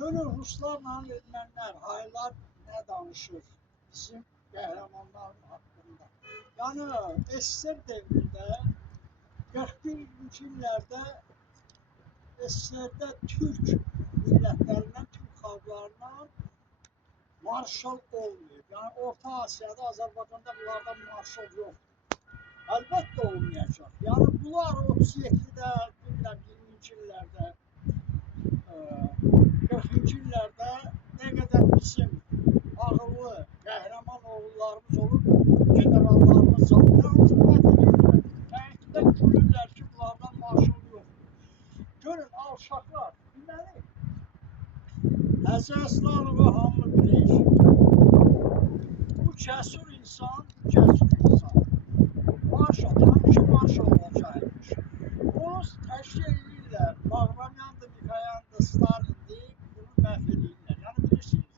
Görür Ruslarla ermənilər, haylar nə danışır bizim qəhrəmanlar haqqında. Yəni SSR dövründə 41-ci illərdə SSR-də Türk millətlərindən, Türk xalqlarından marşal olmuyor. Yəni Orta Asiyada, Azərbaycanda bunlardan marşal yoxdur. Əlbəttə olmayacaq. Yəni bunlar 37-də, 20-ci illərdə 40-cı illərdə nə qədər bizim ağıllı, qəhrəman oğullarımız olub, generallarımız canlarımız məhv edirlər. Təhkdə gülürlər ki, bunlardan marşal yoxdur. Görün, alçaqlar, deməli, Həzi Əslanovu hamı bilir. Bu cəsur insan, marşal, tam ki marşal olacaqmış. Onu təşkil edirlər, Bağramyandır, Mikhayandır, Stalindir, bunu məhv edirlər. Yəni bilirsiniz,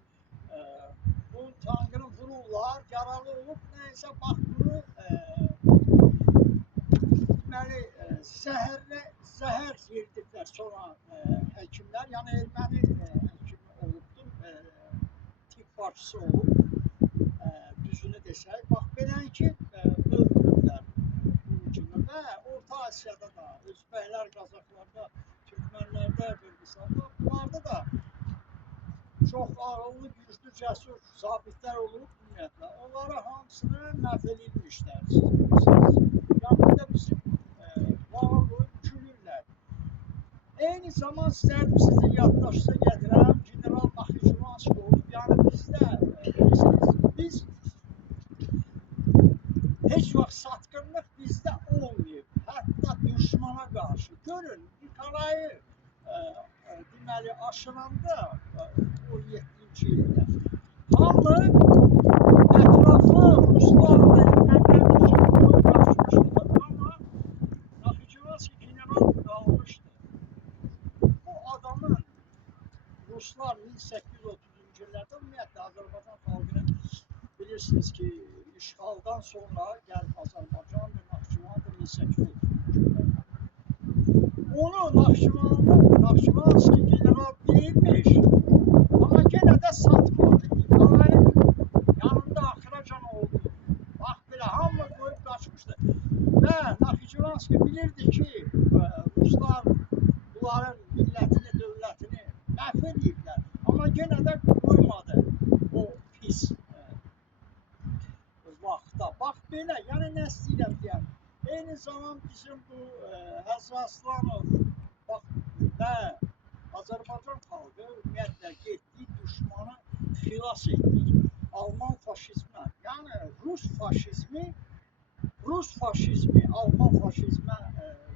bu tankını vururlar, yaralı olub, nəysə bax bunu, deməli, zəhər yerdiklər sonra həkimlər, yəni erməni həkimi olubdur, tibb başçısı olub, düzünü desək, bax belənki öldürürlər bunun kimi və Orta Asiyada da, Özbəklər, Qazaxlarda, Türkmənlərdə, Qırğızstanda, bunlarda da çox ağıllı, güclü, cəsur zabitlər olub ümumiyyətlə. Onları hamısını məhv edilmişlər. Yəni da bizim bağa qoyub külürlər. Eyni zaman istərdim sizin yaddaşıza gətirəm, General Naxçıvanski olub. Yəni bizdə, bilirsiniz, biz heç vaxt satqınlıq bizdə olmayıb. Hətta düşmana qarşı. Görün, Nikolayı deməli aşıranda 17-ci ildə hamı ətrafı Ruslarla ermənilər qarşılaşdılar. Amma Naxçıvanski general qalmışdı. Bu adamın Ruslar 1830-cu illərdə ümumiyyətlə Azərbaycan xalqını bilirsiniz ki, işğaldan sonra gəlib Azərbaycan və Naxçıvandır 1830-cu illərdə. Onu Naxçıvanski general bilirmiş, amma yenə də satmadı. Nikolayın yanında axıracan oldu. Bax belə, hamı qoyub qaçmışdı. Və Naxçıvanski bilirdi ki, Ruslar bunların millətini, dövlətini məhv ediblər. Amma yenə də qoymadı o pis vaxtda. Bax belə, yəni nə istəyirəm deyəm. Eyni zaman bizim bu Həzi Aslanov və Azərbaycan xalqı ümumiyyətlə getdik, düşmanı xilas etdik. Alman faşizmə, yəni Rus faşizmi, Alman faşizmə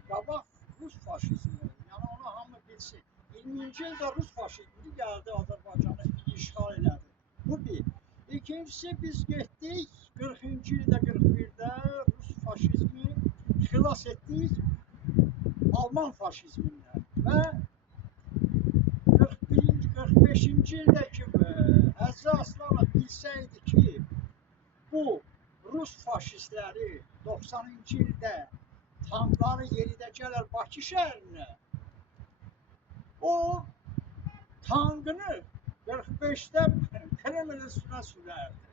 qabaq Rus faşizmi, yəni onu hamı bilsin. 20-ci ildə Rus faşizmi gəldi, Azərbaycanı işğal elədi. Bu bir. İkincisi biz getdik, 40-cı ildə, 41-də Rus faşizmi xilas etdik Alman faşizmindən və 45-ci ildə ki, Həzi Aslanov bilsəydi ki, bu Rus faşistləri 90-cı ildə tankları yeridəcəklər Bakı şəhərinə, o tankını 45-də Kremlin üstünə sürərdi.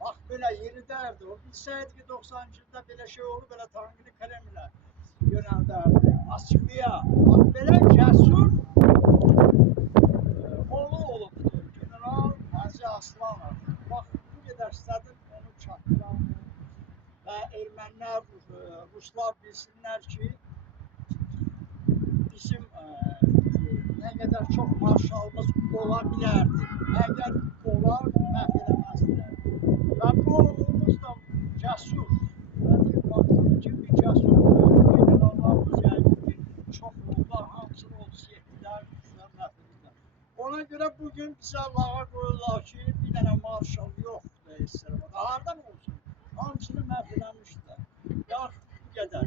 Bax belə yeridərdi. O bilsəydi ki, 90-cı ildə belə şey olur, belə tankını Kremlə yönəldərdi. Moskvaya. Bax belə cəsur oğlu olubdur. General Həzi Aslanov. Bax bu qədər istədim onu çatdıram. Və ermənilər, Ruslar bilsinlər ki, bizim nə qədər çox marşalımız ola bilərdi. Əgər onlar məhv eləməzdilər. Və bu oğlumuz da cəsur. Baktığım kimi cəsur generallarımız yəqin ki, çox oldular, hamısını 37-lər, məhv edirlər. Ona görə bugün bizə lağa qoyurlar ki, bir dənə marşal yoxdur SSR-də. Hardan olsun? Hamısını məhv eləmişdilər. Yaxşı, bu qədər.